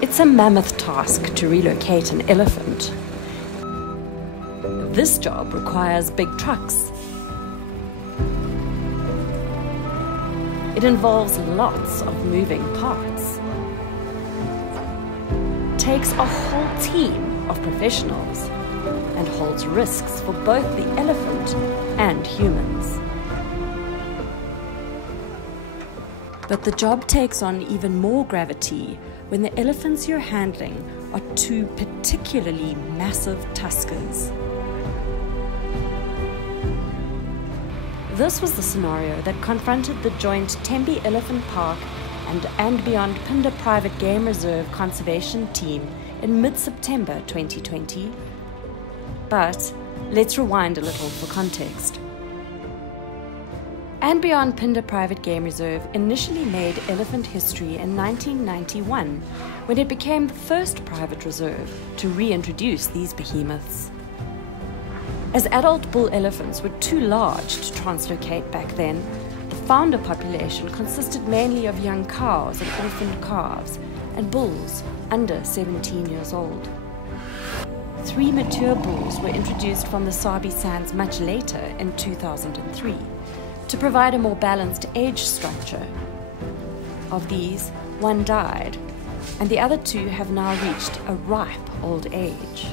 It's a mammoth task to relocate an elephant. This job requires big trucks. It involves lots of moving parts. It takes a whole team of professionals and holds risks for both the elephant and humans. But the job takes on even more gravity when the elephants you're handling are two particularly massive tuskers. This was the scenario that confronted the joint Tembe Elephant Park and andBeyond Phinda Private Game Reserve conservation team in mid-September 2020. But let's rewind a little for context. andBeyond Phinda Private Game Reserve initially made elephant history in 1991 when it became the first private reserve to reintroduce these behemoths. As adult bull elephants were too large to translocate back then, the founder population consisted mainly of young cows and orphaned calves and bulls under 17 years old. 3 mature bulls were introduced from the Sabi Sands much later in 2003 to provide a more balanced age structure. Of these, 1 died, and the other 2 have now reached a ripe old age.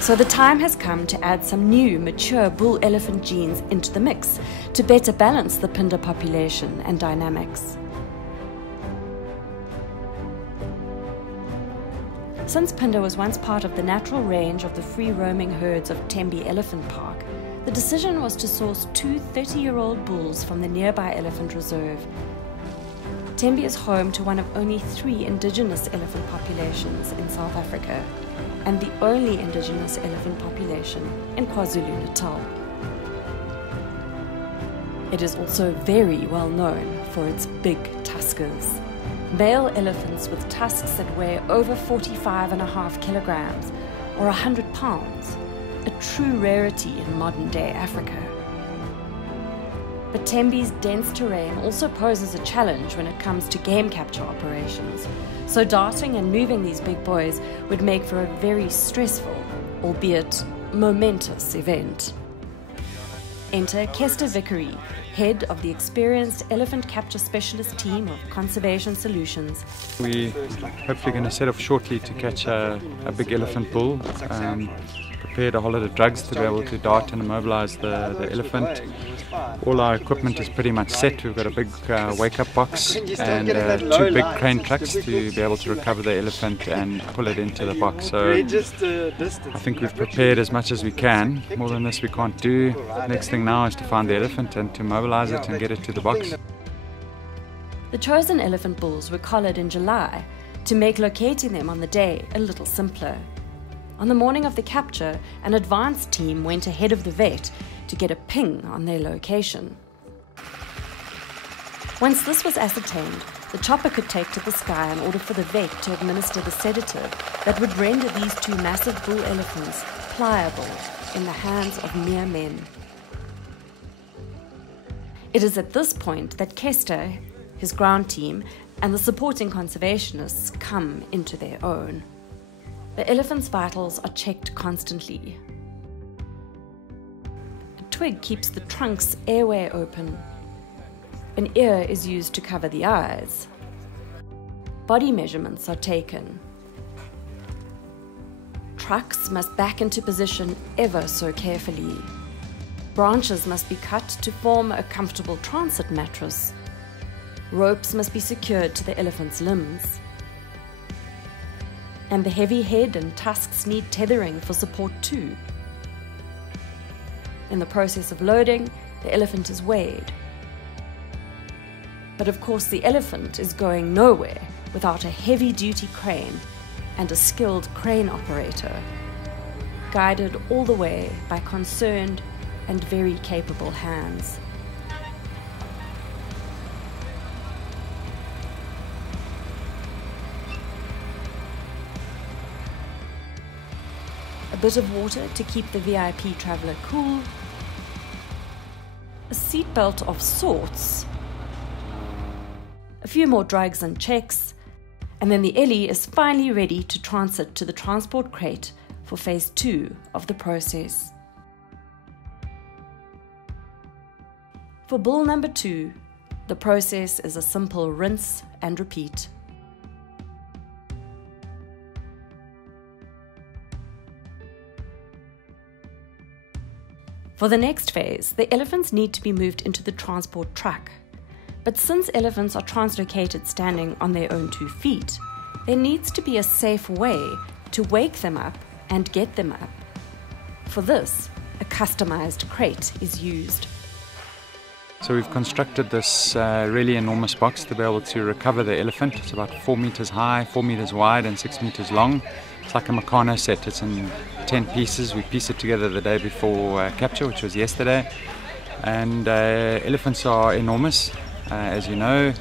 So the time has come to add some new, mature bull elephant genes into the mix to better balance the Phinda population and dynamics. Since Phinda was once part of the natural range of the free-roaming herds of Tembe Elephant Park, the decision was to source 2 30-year-old bulls from the nearby elephant reserve. Tembe is home to one of only 3 indigenous elephant populations in South Africa, and the only indigenous elephant population in KwaZulu-Natal. It is also very well known for its big tuskers. Male elephants with tusks that weigh over 45.5 kilograms or 100 pounds, a true rarity in modern-day Africa. But Tembe's dense terrain also poses a challenge when it comes to game capture operations, so darting and moving these big boys would make for a very stressful, albeit momentous event. Enter Kester Vickery, head of the experienced elephant capture specialist team of Conservation Solutions. We're hopefully going to set off shortly to catch a big elephant bull. Prepared a whole lot of drugs to be able to dart and immobilize the elephant. All our equipment is pretty much set. We've got a big wake-up box and 2 big crane trucks to be able to recover the elephant and pull it into the box. So I think we've prepared as much as we can. More than this we can't do. Next thing now is to find the elephant and to mobilize it and get it to the box. The chosen elephant bulls were collared in July to make locating them on the day a little simpler. On the morning of the capture, an advance team went ahead of the vet to get a ping on their location. Once this was ascertained, the chopper could take to the sky in order for the vet to administer the sedative that would render these 2 massive bull elephants pliable in the hands of mere men. It is at this point that Kester, his ground team, and the supporting conservationists come into their own. The elephant's vitals are checked constantly. A twig keeps the trunk's airway open. An ear is used to cover the eyes. Body measurements are taken. Trucks must back into position ever so carefully. Branches must be cut to form a comfortable transit mattress. Ropes must be secured to the elephant's limbs. And the heavy head and tusks need tethering for support too. In the process of loading, the elephant is weighed. But of course the elephant is going nowhere without a heavy-duty crane and a skilled crane operator, guided all the way by concerned and very capable hands. A bit of water to keep the VIP traveller cool, a seatbelt of sorts, a few more drugs and checks, and then the Ellie is finally ready to transit to the transport crate for phase 2 of the process. For bull number 2, the process is a simple rinse and repeat. For the next phase, the elephants need to be moved into the transport truck. But since elephants are translocated standing on their own 2 feet, there needs to be a safe way to wake them up and get them up. For this, a customized crate is used. So we've constructed this really enormous box to be able to recover the elephant. It's about 4 meters high, 4 meters wide and 6 meters long. It's like a Meccano set. It's in 10 pieces. We pieced it together the day before capture, which was yesterday. And elephants are enormous, as you know,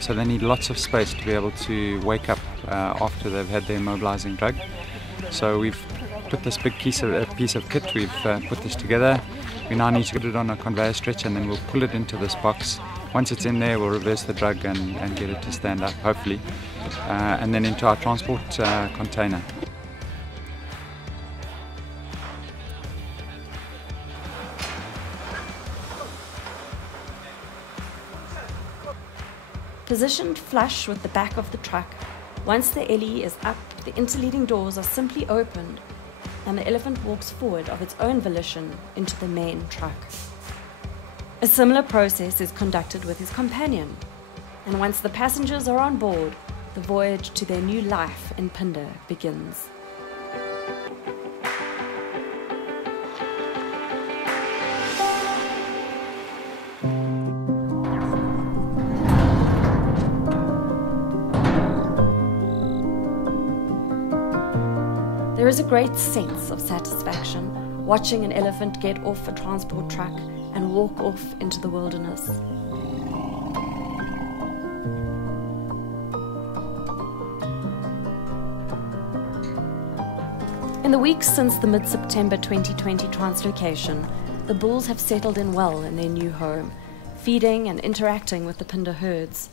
so they need lots of space to be able to wake up after they've had their immobilizing drug. So we've put this big piece of kit, we've put this together. We now need to put it on a conveyor stretcher and then we'll pull it into this box. Once it's in there, we'll reverse the drug and get it to stand up, hopefully, and then into our transport container. Positioned flush with the back of the truck, once the Ellie is up, the interleading doors are simply opened and the elephant walks forward of its own volition into the main truck. A similar process is conducted with his companion, and once the passengers are on board, the voyage to their new life in Phinda begins. There is a great sense of satisfaction watching an elephant get off a transport truck and walk off into the wilderness. In the weeks since the mid-September 2020 translocation, the bulls have settled in well in their new home, feeding and interacting with the Phinda herds.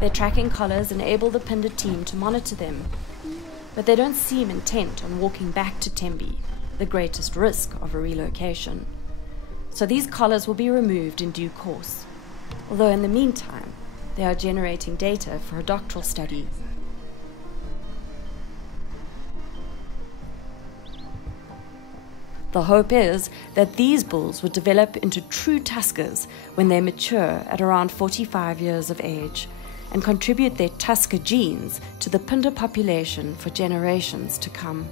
Their tracking collars enable the Phinda team to monitor them, but they don't seem intent on walking back to Tembe, the greatest risk of a relocation. So these collars will be removed in due course, although in the meantime, they are generating data for a doctoral study. The hope is that these bulls would develop into true Tuskers when they mature at around 45 years of age, and contribute their Tusker genes to the Phinda population for generations to come.